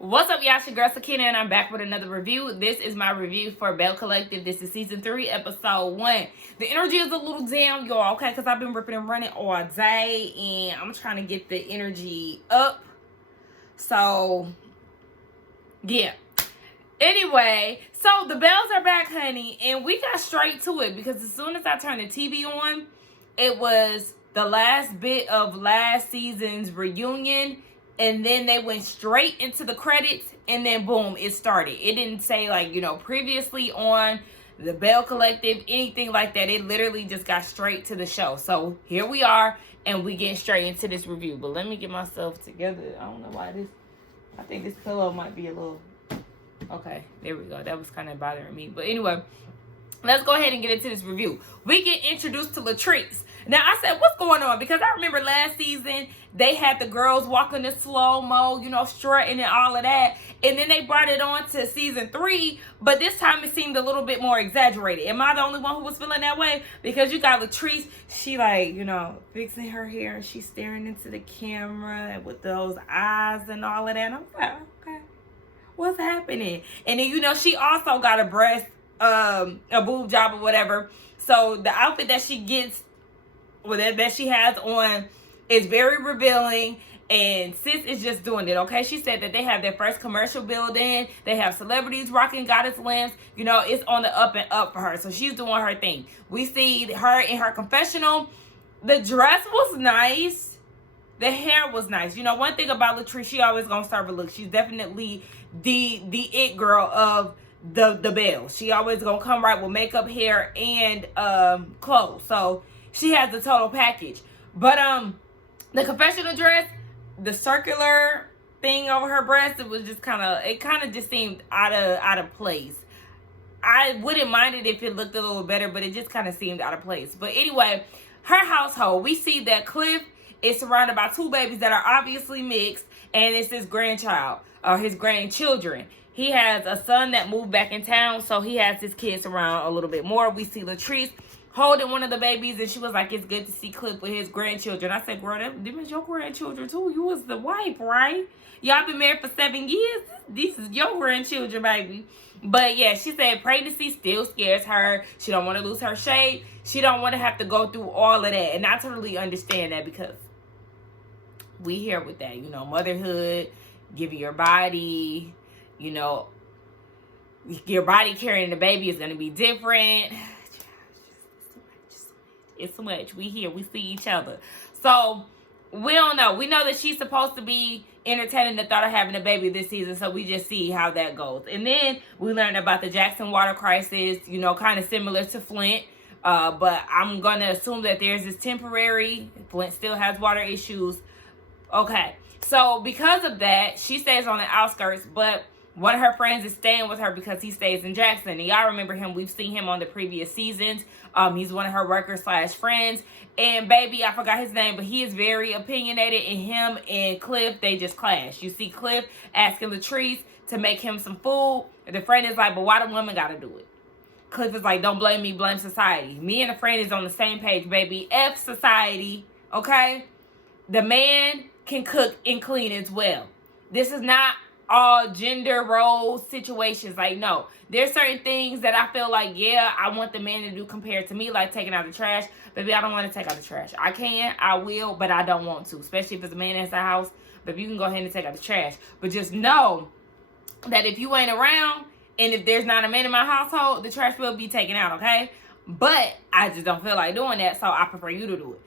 What's up, y'all? It's your girl Sakina, and I'm back with another review. This is my review for Belle Collective. This is season 3, episode 1. The energy is a little down, y'all, okay? Because I've been ripping and running all day, and I'm trying to get the energy up. So, yeah. Anyway, so the Bells are back, honey, and we got straight to it because as soon as I turned the TV on, it was the last bit of last season's reunion. And then they went straight into the credits, and then boom, it started. It didn't say, like, previously on the Belle Collective, anything like that. It literally just got straight to the show. So here we are, and we get straight into this review. But let me get myself together. I don't know why I think this pillow might be a little, okay, there we go. That was kind of bothering me. But anyway, let's go ahead and get into this review. We get introduced to Latrice. Now, I said, what's going on? Because I remember last season, they had the girls walking in slow-mo, strutting and all of that. And then they brought it on to season 3. But this time, it seemed a little bit more exaggerated. Am I the only one who was feeling that way? Because you got Latrice, she like, fixing her hair. And she's staring into the camera with those eyes and all of that. And I'm like, okay, what's happening? And then, she also got a breast, a boob job or whatever. So the outfit that she gets, that she has on is very revealing, and sis is just doing it, okay? She said that they have their first commercial building. They have celebrities rocking goddess lamps. It's on the up and up for her, so she's doing her thing. We see her in her confessional. The dress was nice. The hair was nice. One thing about Latrice, she always gonna serve a look. She's definitely the it girl of the Belle. She always gonna come right with makeup, hair, and clothes. So she has the total package. But the confessional dress, the circular thing over her breast, it kind of just seemed out of place. I wouldn't mind it if it looked a little better, but it just kind of seemed out of place. But anyway, her household, we see that Cliff is surrounded by 2 babies that are obviously mixed, and it's his grandchild, or his grandchildren. He has a son that moved back in town, so he has his kids around a little bit more. We see Latrice holding one of the babies, and she was like, it's good to see Cliff with his grandchildren. I said, girl, them is your grandchildren too. You was the wife, right? Y'all been married for 7 years. This is your grandchildren, baby. But yeah, she said pregnancy still scares her. She don't want to lose her shape. She don't want to have to go through all of that. And I totally understand that, because we here with that, motherhood, giving your body, your body carrying the baby is going to be different. It's too much. We here. We see each other. So, we don't know. We know that she's supposed to be entertaining the thought of having a baby this season. So, we just see how that goes. And then, we learned about the Jackson water crisis. Kind of similar to Flint. But I'm going to assume that there's this temporary. Flint still has water issues. Okay. So, because of that, she stays on the outskirts. But one of her friends is staying with her because he stays in Jackson. And y'all remember him. We've seen him on the previous seasons. He's one of her workers / friends. And baby, I forgot his name, but he is very opinionated. And him and Cliff, they just clash. You see Cliff asking Latrice to make him some food. And the friend is like, but why the woman got to do it? Cliff is like, don't blame me, blame society. Me and the friend is on the same page, baby. F society, okay? The man can cook and clean as well. This is not all gender roles situations. Like, no, there's certain things that I feel like, yeah, I want the man to do compared to me, like taking out the trash. Baby, I don't want to take out the trash. I can, I will, but I don't want to, especially if it's a man in the house. But you can go ahead and take out the trash. But just know that if you ain't around, and if there's not a man in my household, the trash will be taken out, okay? But I just don't feel like doing that, so I prefer you to do it.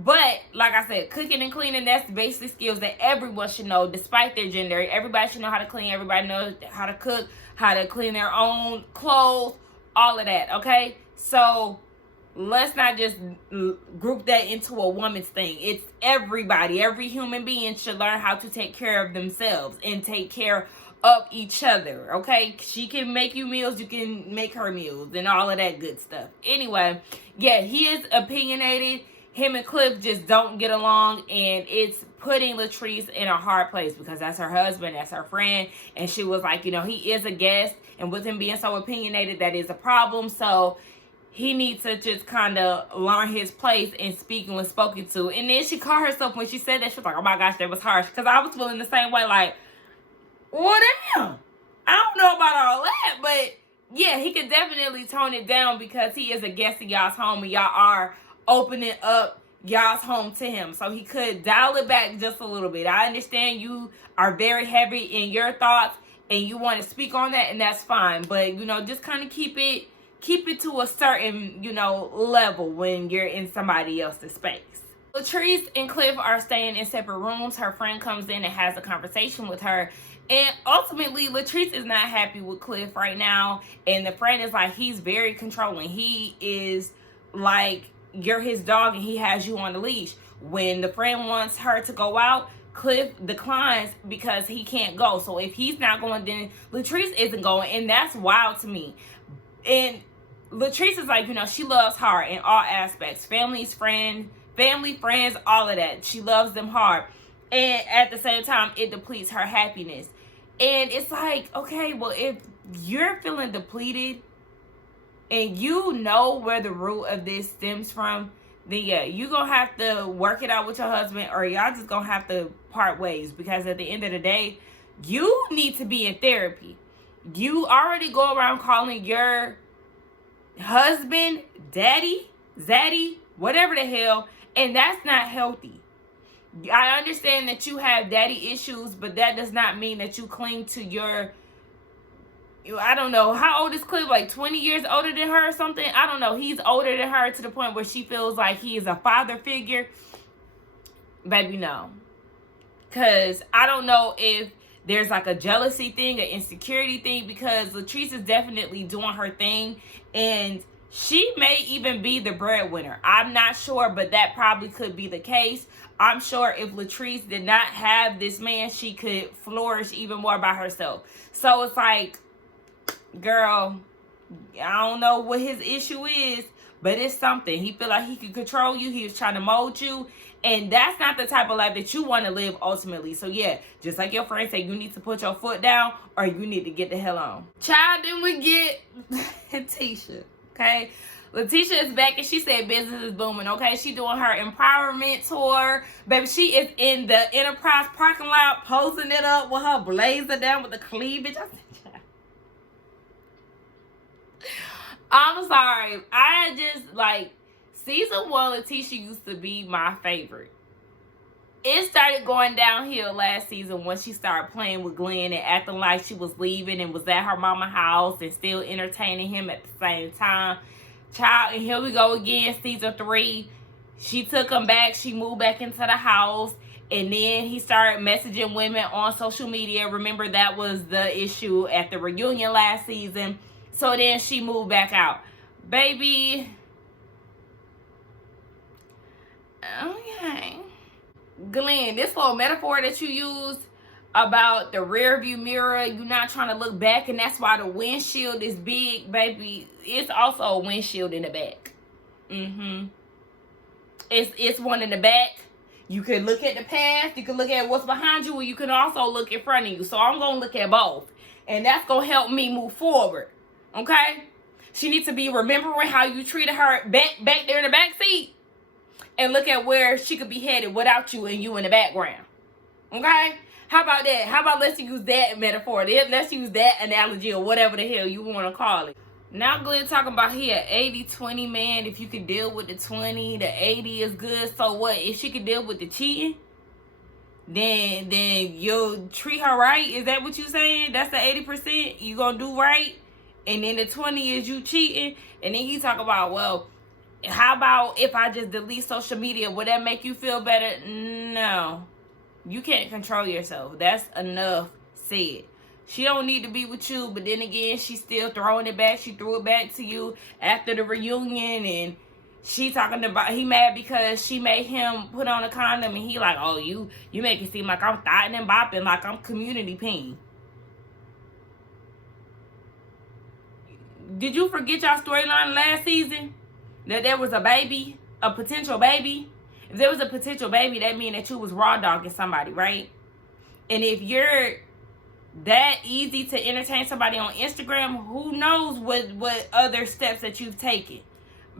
But, like I said, cooking and cleaning, that's basic skills that everyone should know, despite their gender. Everybody should know how to clean. Everybody knows how to cook, how to clean their own clothes, all of that, okay? So, let's not just group that into a woman's thing. It's everybody. Every human being should learn how to take care of themselves and take care of each other, okay? She can make you meals, you can make her meals, and all of that good stuff. Anyway, yeah, he is opinionated. Him and Cliff just don't get along, and it's putting Latrice in a hard place because that's her husband, that's her friend, and she was like, he is a guest, and with him being so opinionated, that is a problem. So he needs to just kind of learn his place and speaking when spoken to. And then she caught herself when she said that. She was like, oh my gosh, that was harsh. Because I was feeling the same way, like, what yeah, he could definitely tone it down because he is a guest in y'all's home and y'all are opening up y'all's home to him. So he could dial it back just a little bit. I understand you are very heavy in your thoughts and you want to speak on that, and that's fine. But, you know, just kind of keep it to a certain, you know, level when you're in somebody else's space. Latrice and Cliff are staying in separate rooms. Her friend comes in and has a conversation with her. And ultimately, Latrice is not happy with Cliff right now. And the friend is like, he's very controlling. He is like, you're his dog and he has you on the leash. When the friend wants her to go out, Cliff declines because he can't go. So if he's not going, then Latrice isn't going. And that's wild to me. And Latrice is like, you know, she loves her in all aspects. Family, friends, all of that. She loves them hard. And at the same time, it depletes her happiness. And it's like, okay, well, if you're feeling depleted and you know where the root of this stems from, then yeah, you're going to have to work it out with your husband, or y'all just going to have to part ways. Because at the end of the day, you need to be in therapy. You already go around calling your husband daddy, Zaddy, whatever the hell, and that's not healthy. I understand that you have daddy issues, but that does not mean that you cling to your, I don't know, how old is Cliff? Like 20 years older than her or something? I don't know. He's older than her to the point where she feels like he is a father figure. Baby, no. Because I don't know if there's like a jealousy thing, an insecurity thing, because Latrice is definitely doing her thing. And she may even be the breadwinner. I'm not sure, but that probably could be the case. I'm sure if Latrice did not have this man, she could flourish even more by herself. So it's like, girl, I don't know what his issue is, but it's something. He feel like he can control you. He was trying to mold you. And that's not the type of life that you want to live ultimately. So yeah, just like your friend said, you need to put your foot down or you need to get the hell on. Child, then we get Leticia, okay? Leticia is back and she said business is booming, okay? She doing her empowerment tour. Baby, she is in the Enterprise parking lot posing it up with her blazer down with the cleavage. I said, I'm sorry. I just, like, season 1, Leticia used to be my favorite. It started going downhill last season when she started playing with Glenn and acting like she was leaving and was at her mama's house and still entertaining him at the same time. Child, and here we go again, season 3. She took him back. She moved back into the house. And then he started messaging women on social media. Remember, that was the issue at the reunion last season. So then she moved back out. Baby. Okay. Glenn, this little metaphor that you used about the rear view mirror, you're not trying to look back, and that's why the windshield is big, baby. It's also a windshield in the back. It's one in the back. You can look at the past, you can look at what's behind you, or you can also look in front of you. So I'm gonna look at both, and that's gonna help me move forward. Okay? She needs to be remembering how you treated her back there in the back seat, and look at where she could be headed without you and you in the background. Okay? How about that? How about let's use that metaphor? Let's use that analogy or whatever the hell you want to call it. Now Glenn talking about he an 80-20 man. If you could deal with the 20, the 80 is good. So what? If she could deal with the cheating, then you'll treat her right? Is that what you saying? That's the 80%? You gonna do right? And then the 20 is you cheating? And then he talk about, well, how about if I just delete social media? Would that make you feel better? No. You can't control yourself. That's enough said. She don't need to be with you, but then again, she's still throwing it back. She threw it back to you after the reunion, and she talking about he mad because she made him put on a condom, and he like, oh, you make it seem like I'm thotting and bopping, like I'm community peen. Did you forget y'all storyline last season? That there was a baby, a potential baby? If there was a potential baby, that means that you was raw dogging somebody, right? And if you're that easy to entertain somebody on Instagram, who knows what other steps that you've taken?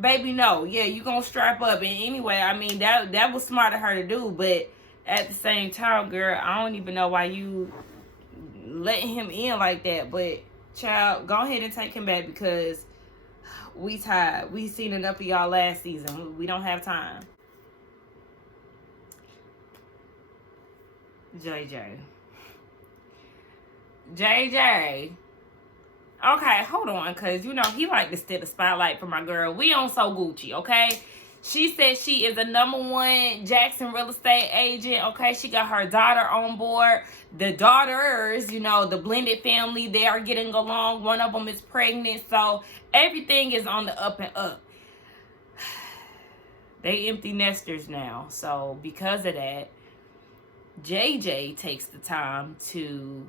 Baby, no. Yeah, you gonna strap up. And anyway, I mean, that was smart of her to do. But at the same time, girl, I don't even know why you letting him in like that. But child, go ahead and take him back because we tired. We seen enough of y'all last season. We don't have time. JJ. Okay, hold on, because, you know, he like to steal the spotlight for my girl. We on So Gucci, okay? She said she is a #1 Jackson real estate agent, okay? She got her daughter on board. The daughters, you know, the blended family, they are getting along. One of them is pregnant, so everything is on the up and up. They empty nesters now, so because of that, JJ takes the time to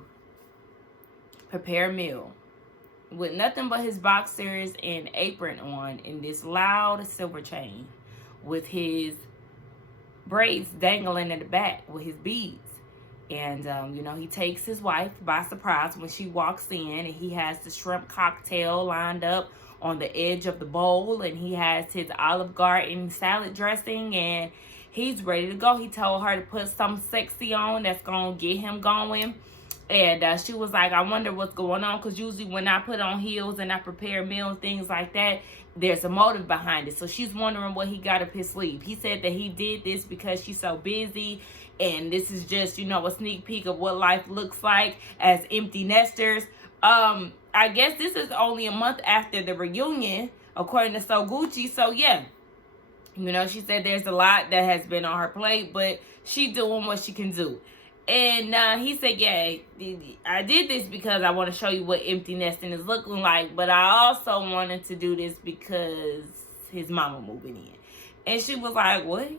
prepare a meal with nothing but his boxers and apron on in this loud silver chain with his braids dangling in the back with his beads. And, you know, he takes his wife by surprise when she walks in, and he has the shrimp cocktail lined up on the edge of the bowl, and he has his Olive Garden salad dressing, and he's ready to go. He told her to put something sexy on that's going to get him going. And she was like, I wonder what's going on, because usually when I put on heels and I prepare a meal and things like that, there's a motive behind it. So she's wondering what he got up his sleeve. He said that he did this because she's so busy, and this is just, you know, a sneak peek of what life looks like as empty nesters. I guess this is only a month after the reunion, according to So Gucci. So yeah, you know, she said there's a lot that has been on her plate, but she doing what she can do. And he said, yeah, I did this because I want to show you what empty nesting is looking like, but I also wanted to do this because his mama moving in. And she was like, what?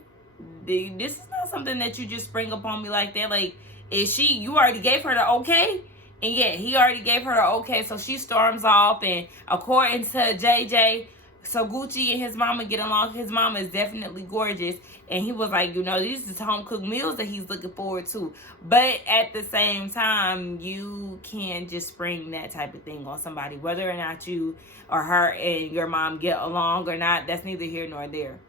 This is not something that you just spring up on me like that. Like, you already gave her the okay? And yeah, he already gave her the okay, so she storms off. And according to JJ, So Gucci and his mama get along. His mama is definitely gorgeous. And he was like, you know, these is home-cooked meals that he's looking forward to. But at the same time, you can't just spring that type of thing on somebody. Whether or not you or her and your mom get along or not, that's neither here nor there.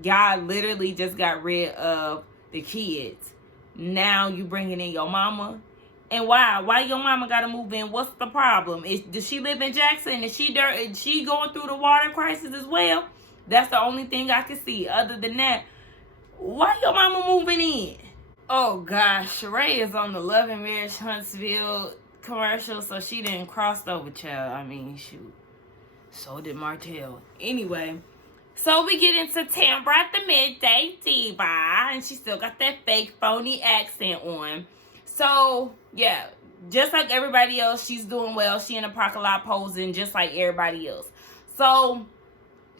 God literally just got rid of the kids. Now you bringing in your mama. And why? Why your mama gotta move in? What's the problem? Does she live in Jackson? Is she going through the water crisis as well? That's the only thing I can see. Other than that, why your mama moving in? Oh gosh, Sheree is on the Love and Marriage Huntsville commercial, so she didn't cross over, child. I mean, shoot. So did Martell. Anyway, so we get into Tambra at the midday diva, and she still got that fake phony accent on. So, yeah, just like everybody else, she's doing well. She in a parking lot posing just like everybody else. So,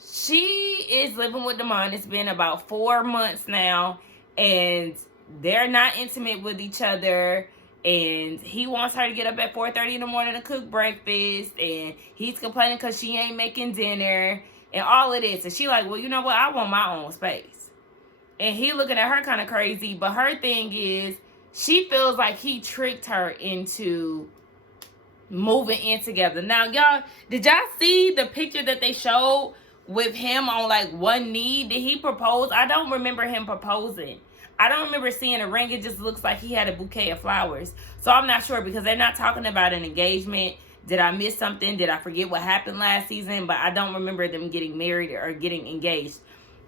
she is living with Damon. It's been about 4 months now, and they're not intimate with each other. And he wants her to get up at 4:30 in the morning to cook breakfast, and he's complaining because she ain't making dinner and all of this. And she like, well, you know what? I want my own space. And he looking at her kind of crazy, but her thing is, she feels like he tricked her into moving in together. Now, y'all, did y'all see the picture that they showed with him on like one knee? Did he propose? I don't remember him proposing. I don't remember seeing a ring. It just looks like he had a bouquet of flowers. So I'm not sure because they're not talking about an engagement. Did I miss something? Did I forget what happened last season? But I don't remember them getting married or getting engaged.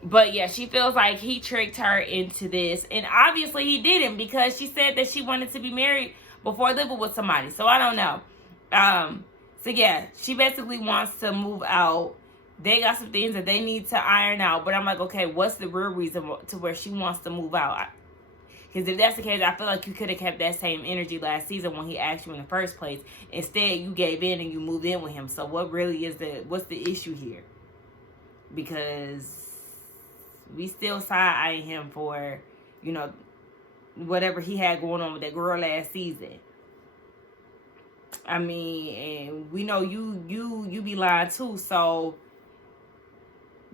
But yeah, she feels like he tricked her into this. And obviously he didn't, because she said that she wanted to be married before living with somebody. So I don't know. So yeah, she basically wants to move out. They got some things that they need to iron out. But I'm like, okay, what's the real reason to where she wants to move out? Because if that's the case, I feel like you could have kept that same energy last season when he asked you in the first place. Instead, you gave in and you moved in with him. So what really is what's the issue here? Because we still side-eyeing him for, you know, whatever he had going on with that girl last season. I mean, and we know you be lying too, so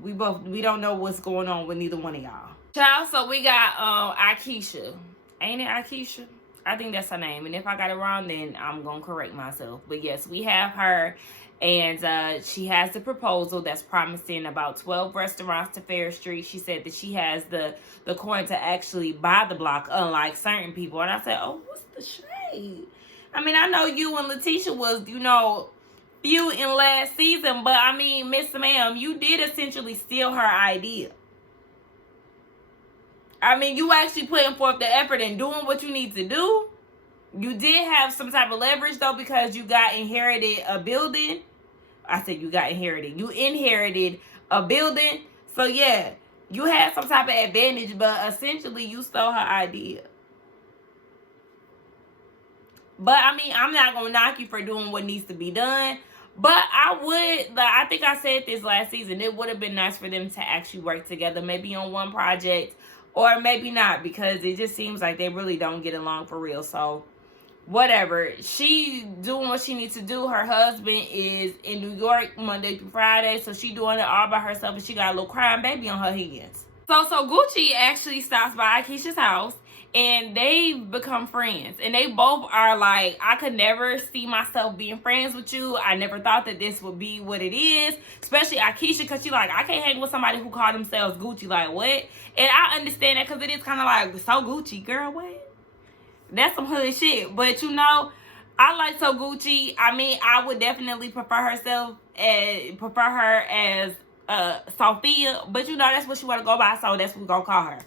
we don't know what's going on with neither one of y'all. Child, so we got Akeisha. Ain't it Akeisha? I think that's her name. And if I got it wrong, then I'm gonna correct myself. But yes, we have her. And she has the proposal that's promising about 12 restaurants to Fair Street. She said that she has the coin to actually buy the block, unlike certain people. And I said, oh, what's the shade? I mean, I know you and Leticia was, you know, feuding last season, but I mean, Miss Ma'am, you did essentially steal her idea. I mean, you actually putting forth the effort and doing what you need to do. You did have some type of leverage, though, because you got inherited a building. I said you got inherited. You inherited a building. So, yeah, you had some type of advantage, but essentially you stole her idea. But, I mean, I'm not going to knock you for doing what needs to be done. But I think I said this last season, it would have been nice for them to actually work together, maybe on one project, or maybe not, because it just seems like they really don't get along for real. So, whatever. She doing what she needs to do. Her husband is in New York Monday through Friday, so she doing it all by herself, and she got a little crying baby on her hands. So Gucci actually stops by Keisha's house, and they become friends. And they both are like, I could never see myself being friends with you. I never thought that this would be what it is. Especially Keisha, because she like, I can't hang with somebody who call themselves Gucci. Like, what? And I understand that, because it is kind of like, so Gucci, girl, what? That's some hood shit. But, you know, I like So Gucci. I mean, I would definitely prefer her as Sophia. But, you know, that's what she want to go by, so that's what we're going to call her.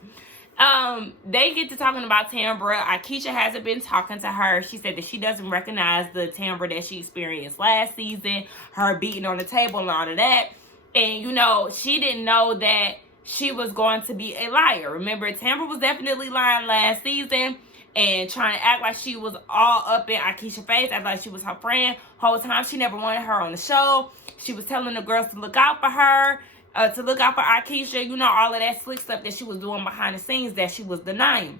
They get to talking about Tambra. Keisha hasn't been talking to her. She said that she doesn't recognize the Tambra that she experienced last season, her beating on the table and all of that. And, you know, she didn't know that she was going to be a liar. Remember, Tambra was definitely lying last season and trying to act like she was all up in Keisha's face, act like she was her friend. Whole time, she never wanted her on the show. She was telling the girls to look out for her. To look out for Keisha, you know, all of that slick stuff that she was doing behind the scenes that she was denying.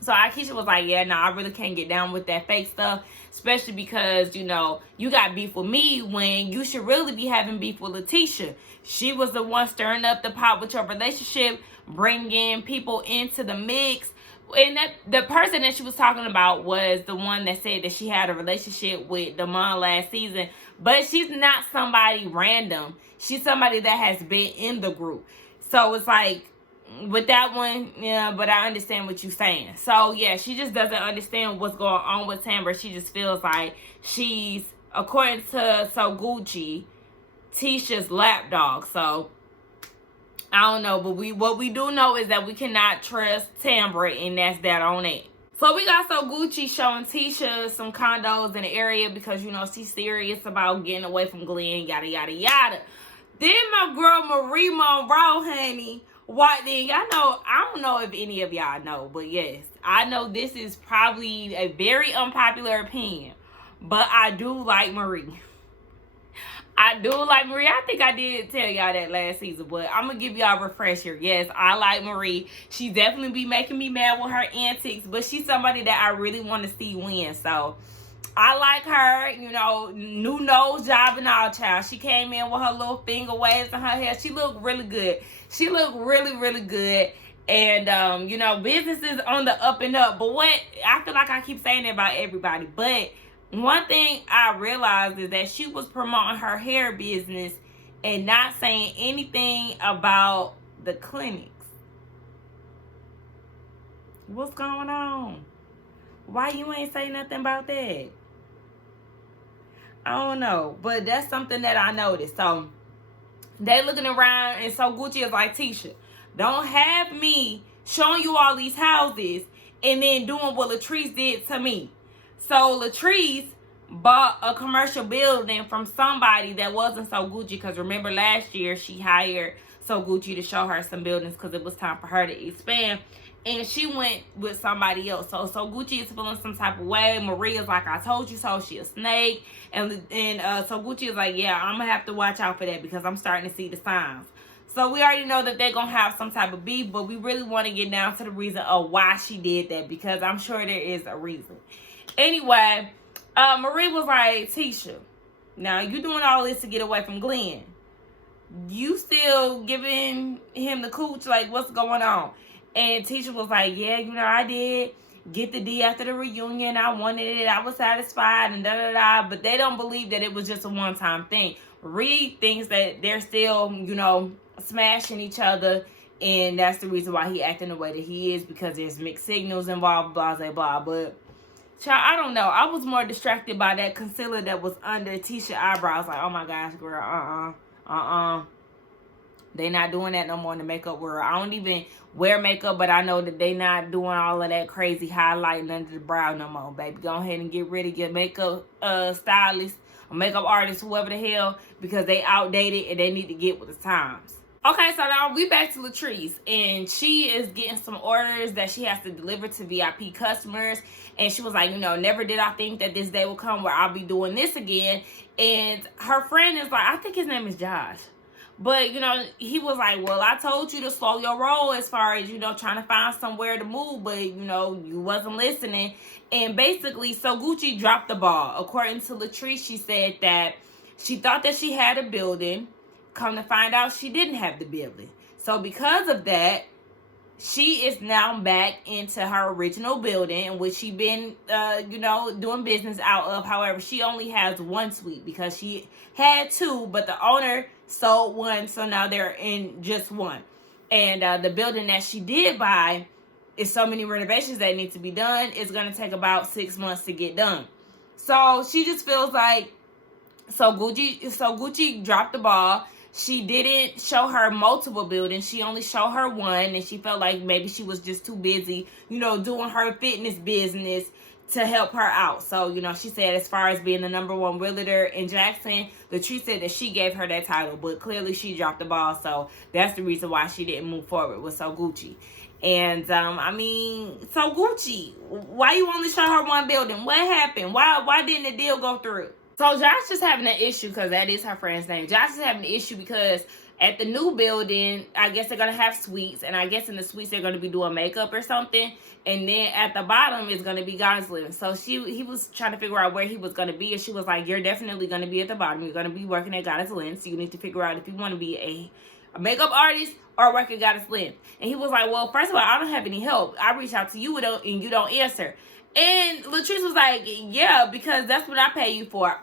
So Keisha was like, yeah, no, I really can't get down with that fake stuff, especially because, you know, you got beef with me when you should really be having beef with Leticia. She was the one stirring up the pot with your relationship, bringing people into the mix. And that the person that she was talking about was the one that said that she had a relationship with Damon last season. But she's not somebody random. She's somebody that has been in the group. So it's like, with that one, yeah, but I understand what you're saying. So, yeah, she just doesn't understand what's going on with Tambra. She just feels like she's, according to So Gucci, Tisha's lapdog. So, I don't know, but what we do know is that we cannot trust Tambra, and that's that on it. So we got So Gucci showing Tisha some condos in the area because, you know, she's serious about getting away from Glenn, yada, yada, yada. Then my girl Marie Monroe, honey, walked in. Y'all know, I don't know if any of y'all know, but yes, I know this is probably a very unpopular opinion, but I do like Marie. I do like Marie. I think I did tell y'all that last season, but I'm going to give y'all a refresher. Yes, I like Marie. She definitely be making me mad with her antics, but she's somebody that I really want to see win. So, I like her, you know, new nose job and all, child. She came in with her little finger waves in her hair. She looked really good. She looked really, really good. And, you know, business is on the up and up. But I feel like I keep saying it about everybody, but one thing I realized is that she was promoting her hair business and not saying anything about the clinics. What's going on? Why you ain't say nothing about that? I don't know. But that's something that I noticed. So, they looking around, and So Gucci is like, Tisha, don't have me showing you all these houses and then doing what Latrice did to me. So Latrice bought a commercial building from somebody that wasn't So Gucci, because remember last year she hired So Gucci to show her some buildings because it was time for her to expand, and she went with somebody else. So Gucci is feeling some type of way. Maria's like, I told you so. She a snake. And So Gucci is like, yeah, I'm gonna have to watch out for that because I'm starting to see the signs. So we already know that they're going to have some type of beef, but we really want to get down to the reason of why she did that, because I'm sure there is a reason. Anyway, Marie was like, Tisha, now you doing all this to get away from Glenn. You still giving him the cooch, like what's going on? And Tisha was like, yeah, you know, I did get the D after the reunion. I wanted it. I was satisfied and da-da-da. But they don't believe that it was just a one-time thing. Marie thinks that they're still, you know, smashing each other, and that's the reason why he acting the way that he is, because there's mixed signals involved, blah blah blah. But Child, I don't know. I was more distracted by that concealer that was under Tisha's eyebrows. Like, oh my gosh, girl, They not doing that no more in the makeup world. I don't even wear makeup, but I know that they not doing all of that crazy highlighting under the brow no more, baby. Go ahead and get rid of your makeup stylist or makeup artist, whoever the hell, because they outdated and they need to get with the times. Okay, so now we back to Latrice, and she is getting some orders that she has to deliver to VIP customers, and she was like, you know, never did I think that this day will come where I'll be doing this again. And her friend is like, I think his name is Josh. But, you know, he was like, well, I told you to slow your roll as far as, you know, trying to find somewhere to move, but, you know, you wasn't listening. And basically, so Gucci dropped the ball. According to Latrice, she said that she thought that she had a building. Come to find out, she didn't have the building. So because of that, she is now back into her original building in which she been, you know, doing business out of. However, she only has one suite because she had two, but the owner sold one, so now they're in just one. And the building that she did buy is so many renovations that need to be done. It's going to take about 6 months to get done. So she just feels like, so Gucci dropped the ball. She didn't show her multiple buildings. She only showed her one, and she felt like maybe she was just too busy, you know, doing her fitness business to help her out. So, you know, she said as far as being the #1 realtor in Jackson, Latrice said that she gave her that title, but clearly she dropped the ball. So that's the reason why she didn't move forward with So Gucci. And, I mean, So Gucci, why you only show her one building? What happened? Why didn't the deal go through? So Josh is having an issue because that is her friend's name. Josh is having an issue because at the new building, I guess they're going to have suites. And I guess in the suites, they're going to be doing makeup or something. And then at the bottom is going to be Gosling. So he was trying to figure out where he was going to be. And she was like, you're definitely going to be at the bottom. You're going to be working at Goddess Lynn. So you need to figure out if you want to be a makeup artist or work at Goddess Lynn. And he was like, well, first of all, I don't have any help. I reach out to you and you don't answer. And Latrice was like, yeah, because that's what I pay you for.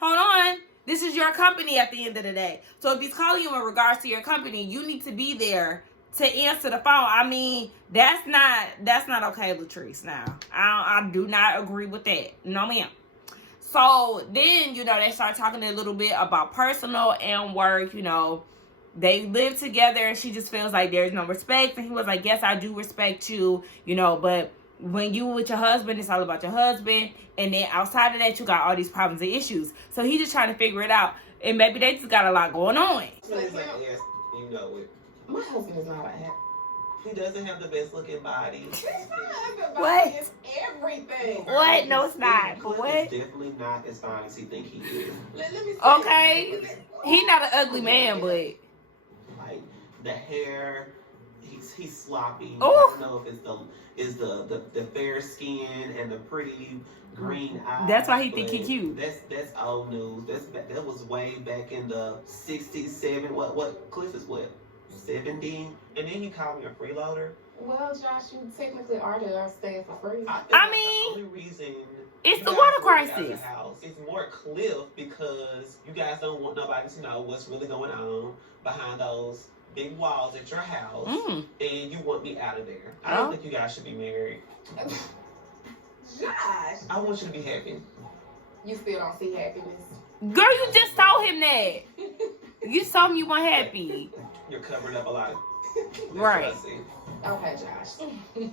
Hold on. This is your company at the end of the day. So if he's calling you in regards to your company, you need to be there to answer the phone. I mean, that's not okay, Latrice. Now, I do not agree with that. No, ma'am. So then, you know, they start talking a little bit about personal and work, you know. They live together, and she just feels like there's no respect. And he was like, yes, I do respect you, you know, but when you with your husband, it's all about your husband. And then outside of that, you got all these problems and issues. So he's just trying to figure it out. And maybe they just got a lot going on. You know it. My husband is not a happy. He doesn't have the best looking body. It's fine. The What? body is everything. What? No, it's not. But what? He's definitely not as fine as he think he is. Let me see. Okay. He's not an ugly man, but Like the hair, he's sloppy. Ooh. I don't know if it's the fair skin and the pretty green eyes. That's why he think he cute. That's old news. That was way back in the 60s, 70s. What Cliff is what? 70? And then he called me a freeloader. Well, Josh, you technically are there staying for free. I mean, the only reason it's you the guys water work out crisis. the house, it's more Cliff because you guys don't want nobody to know what's really going on behind those big walls at your house, and you want me out of there. I don't think you guys should be married. Josh, I want you to be happy. you still don't see happiness. Girl, you just told him that. You told him you weren't happy. You're covering up a lot. That's Right. what I see. Okay, Josh.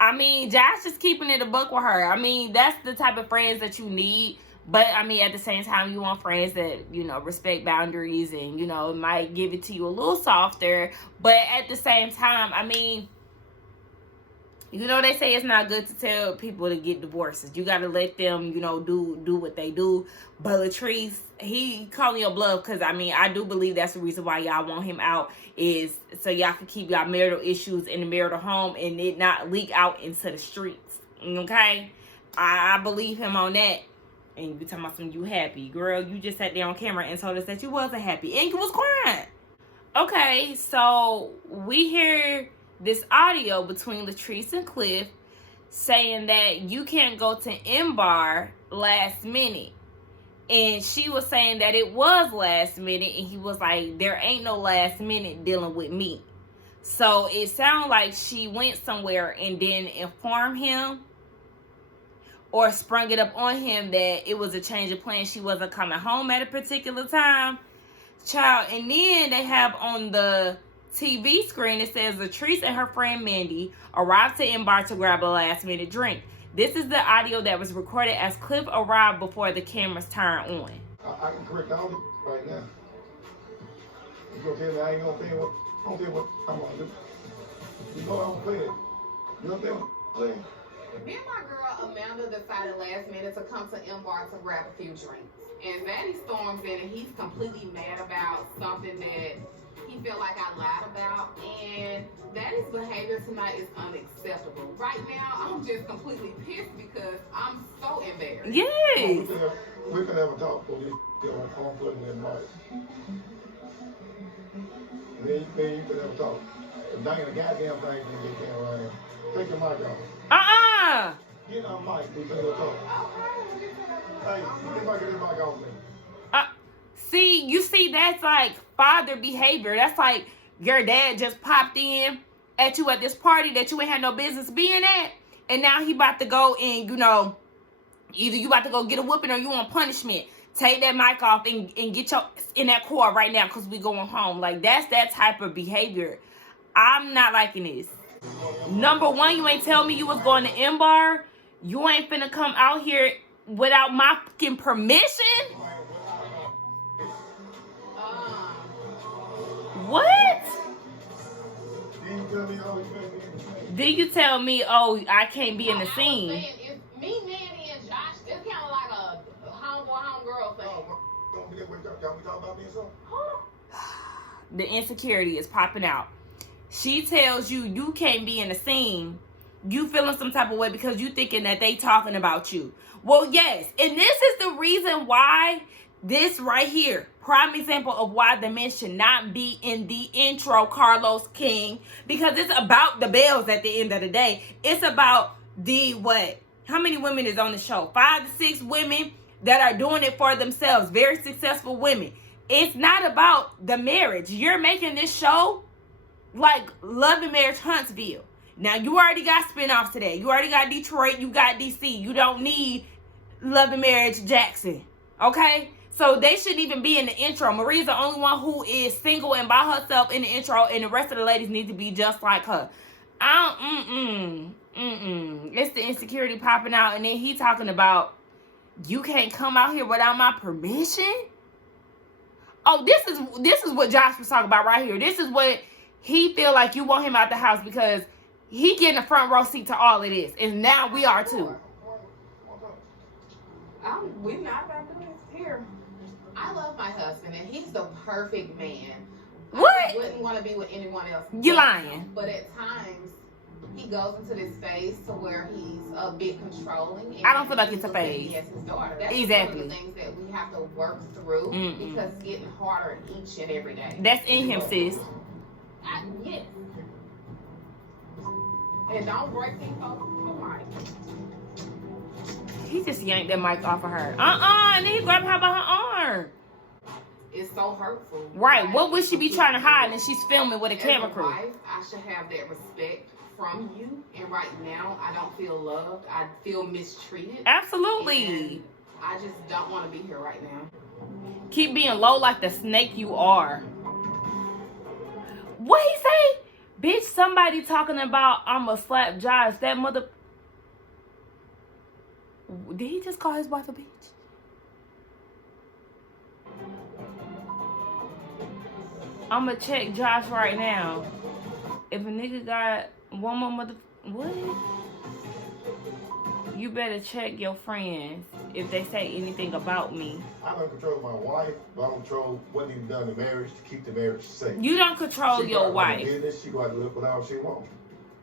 I mean, Josh is keeping it a buck with her. I mean, that's the type of friends that you need. But, I mean, at the same time, you want friends that, you know, respect boundaries and, you know, might give it to you a little softer. But at the same time, I mean, you know, they say it's not good to tell people to get divorces. You got to let them, you know, do what they do. But Latrice, he calling your bluff because, I mean, I do believe that's the reason why y'all want him out is so y'all can keep y'all marital issues in the marital home and it not leak out into the streets. Okay? I believe him on that. And you be talking about something you happy. Girl, you just sat there on camera and told us that you wasn't happy. And you was crying. Okay, so we hear this audio between Latrice and Cliff saying that you can't go to M-Bar last minute. And she was saying that it was last minute. And he was like, there ain't no last minute dealing with me. So it sounded like she went somewhere and didn't inform him or sprung it up on him that it was a change of plans. She wasn't coming home at a particular time. Child, and then they have on the TV screen, it says Latrice and her friend Mandy arrived to M-Bar to grab a last-minute drink. This is the audio that was recorded as Cliff arrived before the cameras turned on. I can correct all of it right now. You gonna tell me I ain't gonna tell you what I'm gonna do. You know I'm playing. You know what I'm saying? Me and my girl Amanda decided last minute to come to M-Bar to grab a few drinks. And Zaddy storms in and he's completely mad about something that he felt like I lied about. And Zaddy's behavior tonight is unacceptable. Right now, I'm just completely pissed because I'm so embarrassed. Yes. We can have a talk for this conflict in March. Me and you can have a talk. If there ain't a goddamn thing you can't run in. Take your mic off. Get on mic, we can have a talk. Hey, get back in this mic off me. See, you see, that's like father behavior. That's like your dad just popped in at you at this party that you ain't had no business being at. And now he about to go and, you know, either you about to go get a whooping or you want punishment. Take that mic off and get your in that car right now because we going home. Like, that's that type of behavior. I'm not liking this. Number one, you ain't tell me you was going to M-Bar. You ain't finna come out here without my fucking permission. What? Did you tell me, oh, I can't be in the scene? I was saying, it's me, Mandy, and Josh. It's kind of like a homeboy-homegirl thing. Don't forget what we talk about being so. The insecurity is popping out. She tells you you can't be in the scene. You feeling some type of way because you thinking that they talking about you. Well, yes. And this is the reason why this right here, prime example of why the men should not be in the intro, Carlos King, because it's about the Bells at the end of the day. It's about the what? How many women is on the show? 5 to 6 women that are doing it for themselves. Very successful women. It's not about the marriage. You're making this show like Love and Marriage Huntsville. Now, you already got spinoffs today. You already got Detroit. You got DC. You don't need Love and Marriage Jackson. Okay? So they shouldn't even be in the intro. Maria's the only one who is single and by herself in the intro, and the rest of the ladies need to be just like her. It's the insecurity popping out, and then he talking about you can't come out here without my permission. Oh, this is what Josh was talking about right here. This is what he feel like you want him out the house because he getting a front row seat to all of this, and now we are too. We're not about to do this here. I love my husband, and he's the perfect man. What? I wouldn't want to be with anyone else. You lying. But at times, he goes into this phase to where he's a bit controlling. And I don't feel like it's a phase. Yes, his daughter. That's Exactly. one of the things that we have to work through because it's getting harder each and every day. That's in him, sis. Yes. And don't break things off the mic. He just yanked that mic off of her. And then he grabbed her by her arm. It's so hurtful. Right. What would she be trying to hide and she's filming with a camera crew? As a wife, I should have that respect from you. And right now, I don't feel loved. I feel mistreated. Absolutely. And I just don't want to be here right now. Keep being low like the snake you are. What he say? Bitch, somebody talking about I'ma slap Josh. That mother... Did he just call his wife a bitch? I'ma check Josh right now. If a nigga got one more mother... What? You better check your friends if they say anything about me. I don't control my wife, but I don't control what needs to be done in marriage to keep the marriage safe. You don't control your wife. Business, she go out to live whatever she wants.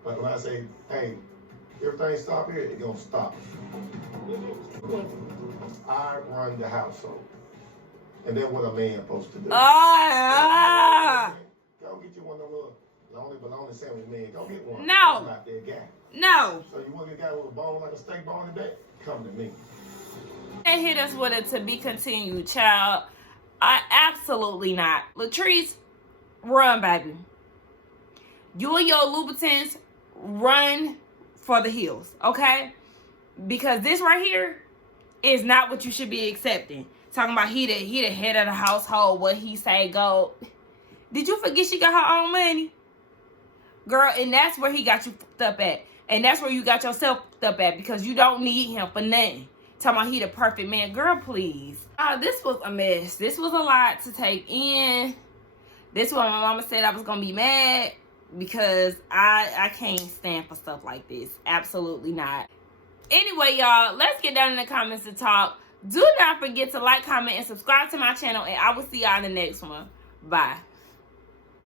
But when I say, hey, everything stop here, it's gonna stop. I run the household. And that's what a man's supposed to do. Go get you one of those lonely baloney sandwich men. Go get one. No. I'm not that guy. No. So you want to get a guy with a bone like a steak bone in back? Come to me. And hit us with a to be continued, child. Absolutely not. Latrice, run, baby. You and your Louboutins run for the hills, okay? Because this right here is not what you should be accepting. Talking about he the head of the household, what he say go. Did you forget she got her own money? Girl, and that's where he got you fucked up at. And that's where you got yourself fucked up at, because you don't need him for nothing. Talking about he the perfect man. Girl, please. This was a mess. This was a lot to take in. This is when my mama said I was going to be mad, because I can't stand for stuff like this. Absolutely not. Anyway, y'all, let's get down in the comments to talk. Do not forget to like, comment, and subscribe to my channel, and I will see y'all in the next one. Bye.